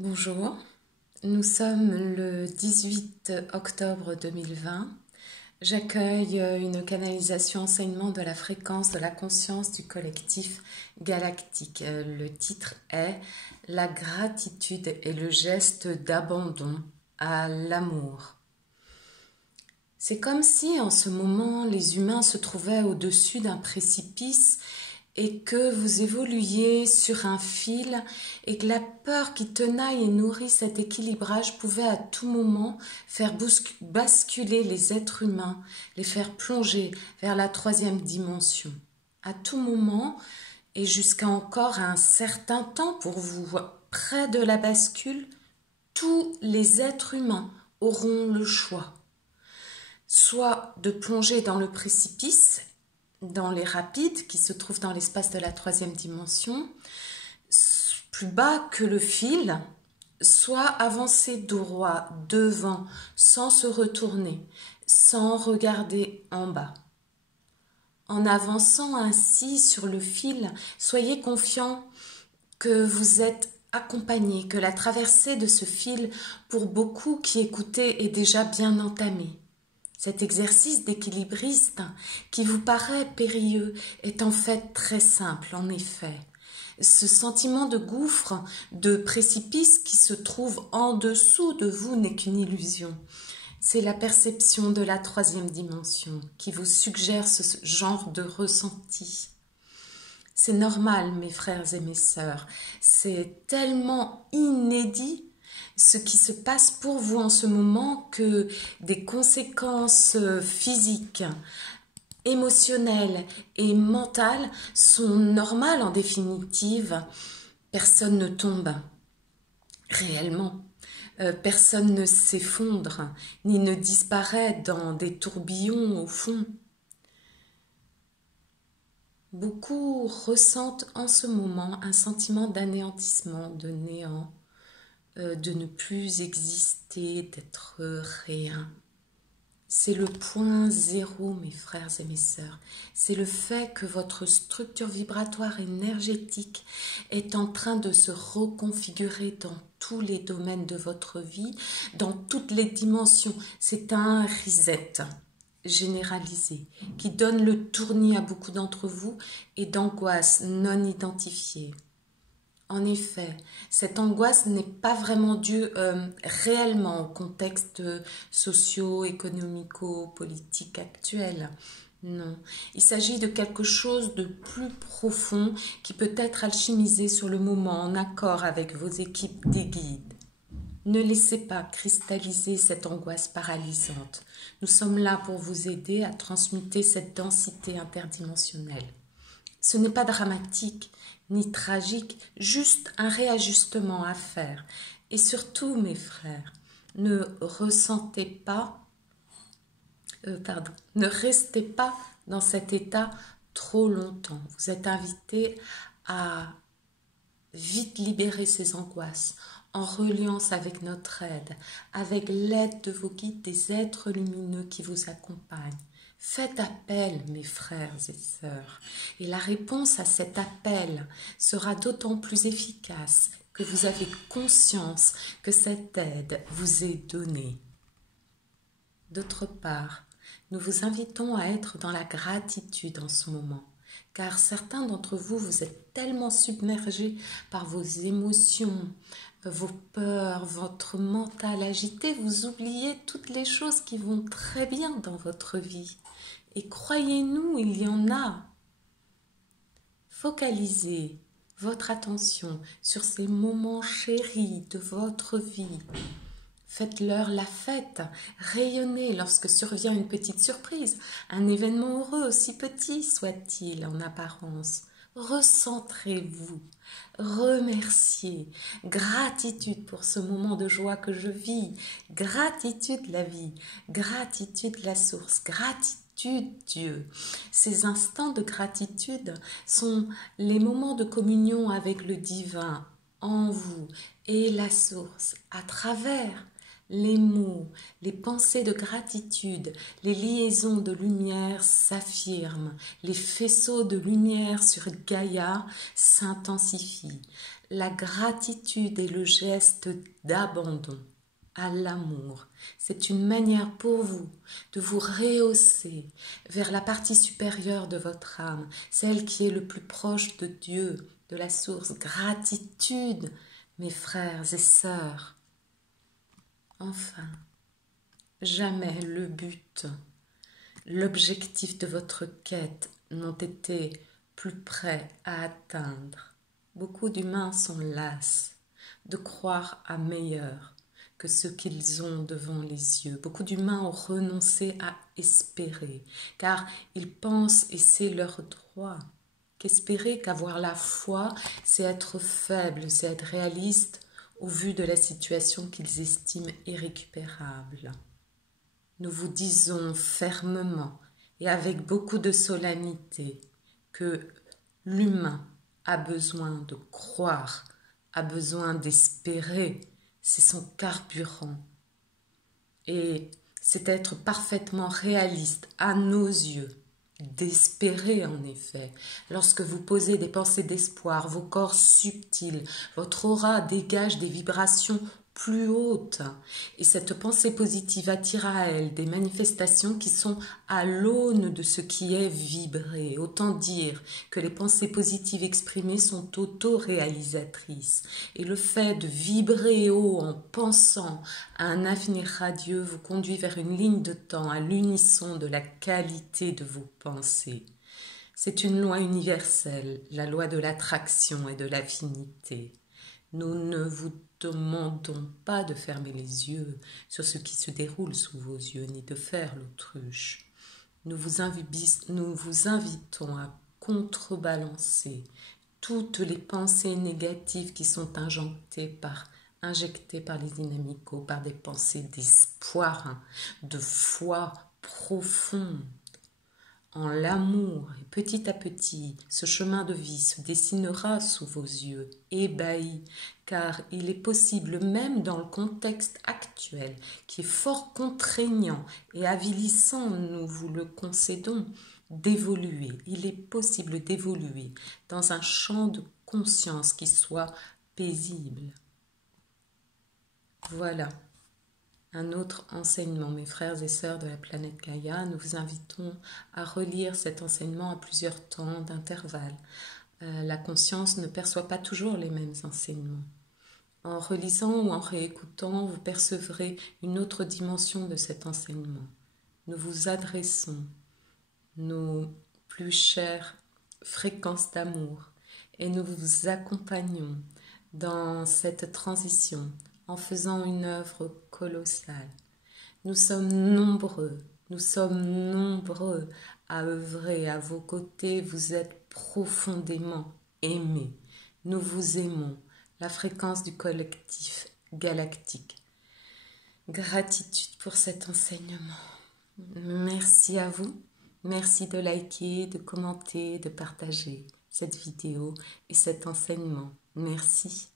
Bonjour, nous sommes le 18 octobre 2020. J'accueille une canalisation enseignement de la fréquence de la conscience du collectif galactique. Le titre est « La gratitude et le geste d'abandon à l'amour ». C'est comme si en ce moment les humains se trouvaient au-dessus d'un précipice et que vous évoluiez sur un fil et que la peur qui tenaille et nourrit cet équilibrage pouvait à tout moment faire basculer les êtres humains, les faire plonger vers la troisième dimension. À tout moment et jusqu'à encore un certain temps pour vous, près de la bascule, tous les êtres humains auront le choix. Soit de plonger dans le précipice, dans les rapides qui se trouvent dans l'espace de la troisième dimension, plus bas que le fil, soit avancer droit devant sans se retourner, sans regarder en bas. En avançant ainsi sur le fil, soyez confiants que vous êtes accompagnés, que la traversée de ce fil, pour beaucoup qui écoutaient, est déjà bien entamée. Cet exercice d'équilibriste qui vous paraît périlleux est en fait très simple, en effet. Ce sentiment de gouffre, de précipice qui se trouve en dessous de vous n'est qu'une illusion. C'est la perception de la troisième dimension qui vous suggère ce genre de ressenti. C'est normal, mes frères et mes sœurs, c'est tellement inédit ce qui se passe pour vous en ce moment que des conséquences physiques, émotionnelles et mentales sont normales en définitive. Personne ne tombe réellement. Personne ne s'effondre ni ne disparaît dans des tourbillons au fond. Beaucoup ressentent en ce moment un sentiment d'anéantissement, de néant, de ne plus exister, d'être rien. C'est le point zéro, mes frères et mes sœurs. C'est le fait que votre structure vibratoire énergétique est en train de se reconfigurer dans tous les domaines de votre vie, dans toutes les dimensions. C'est un reset généralisé qui donne le tournis à beaucoup d'entre vous et d'angoisses non identifiées. En effet, cette angoisse n'est pas vraiment due réellement au contexte socio-économico-politique actuel. Non, il s'agit de quelque chose de plus profond qui peut être alchimisé sur le moment en accord avec vos équipes des guides. Ne laissez pas cristalliser cette angoisse paralysante. Nous sommes là pour vous aider à transmuter cette densité interdimensionnelle. Ce n'est pas dramatique ni tragique, juste un réajustement à faire. Et surtout, mes frères, ne restez pas dans cet état trop longtemps. Vous êtes invités à vite libérer ces angoisses en reliance avec notre aide, avec l'aide de vos guides, des êtres lumineux qui vous accompagnent. Faites appel, mes frères et sœurs, et la réponse à cet appel sera d'autant plus efficace que vous avez conscience que cette aide vous est donnée. D'autre part, nous vous invitons à être dans la gratitude en ce moment, car certains d'entre vous, vous êtes tellement submergés par vos émotions, vos peurs, votre mental agité, vous oubliez toutes les choses qui vont très bien dans votre vie. Et croyez-nous, il y en a. Focalisez votre attention sur ces moments chéris de votre vie. Faites-leur la fête, rayonnez lorsque survient une petite surprise, un événement heureux, aussi petit soit-il en apparence. Recentrez-vous, remerciez, gratitude pour ce moment de joie que je vis, gratitude la vie, gratitude la source, gratitude Dieu. Ces instants de gratitude sont les moments de communion avec le divin en vous et la source à travers les mots, les pensées de gratitude, les liaisons de lumière s'affirment, les faisceaux de lumière sur Gaïa s'intensifient. La gratitude est le geste d'abandon à l'amour. C'est une manière pour vous de vous rehausser vers la partie supérieure de votre âme, celle qui est le plus proche de Dieu, de la source. Gratitude, mes frères et sœurs. Enfin, jamais le but, l'objectif de votre quête n'ont été plus près à atteindre. Beaucoup d'humains sont las de croire à meilleur que ce qu'ils ont devant les yeux. Beaucoup d'humains ont renoncé à espérer, car ils pensent, et c'est leur droit, qu'espérer, qu'avoir la foi, c'est être faible, c'est être réaliste au vu de la situation qu'ils estiment irrécupérable. Nous vous disons fermement et avec beaucoup de solennité que l'humain a besoin de croire, a besoin d'espérer, c'est son carburant. Et c'est être parfaitement réaliste à nos yeux, d'espérer en effet. Lorsque vous posez des pensées d'espoir, vos corps subtils, votre aura dégage des vibrations plus hautes. Et cette pensée positive attire à elle des manifestations qui sont à l'aune de ce qui est vibré. Autant dire que les pensées positives exprimées sont auto-réalisatrices. Et le fait de vibrer haut en pensant à un avenir radieux vous conduit vers une ligne de temps à l'unisson de la qualité de vos pensées. C'est une loi universelle, la loi de l'attraction et de l'affinité. Nous ne vous demandons pas de fermer les yeux sur ce qui se déroule sous vos yeux, ni de faire l'autruche. Nous vous invitons à contrebalancer toutes les pensées négatives qui sont injectées par les dynamicaux, par des pensées d'espoir, de foi profonde en l'amour. Et petit à petit, ce chemin de vie se dessinera sous vos yeux, ébahis, car il est possible, même dans le contexte actuel, qui est fort contraignant et avilissant, nous vous le concédons, d'évoluer. Il est possible d'évoluer dans un champ de conscience qui soit paisible. Voilà. Un autre enseignement, mes frères et sœurs de la planète Gaïa, nous vous invitons à relire cet enseignement à plusieurs temps d'intervalle. La conscience ne perçoit pas toujours les mêmes enseignements. En relisant ou en réécoutant, vous percevrez une autre dimension de cet enseignement. Nous vous adressons nos plus chères fréquences d'amour et nous vous accompagnons dans cette transition en faisant une œuvre colossale. Nous sommes nombreux à œuvrer à vos côtés. Vous êtes profondément aimés. Nous vous aimons, la fréquence du collectif galactique. Gratitude pour cet enseignement. Merci à vous. Merci de liker, de commenter, de partager cette vidéo et cet enseignement. Merci.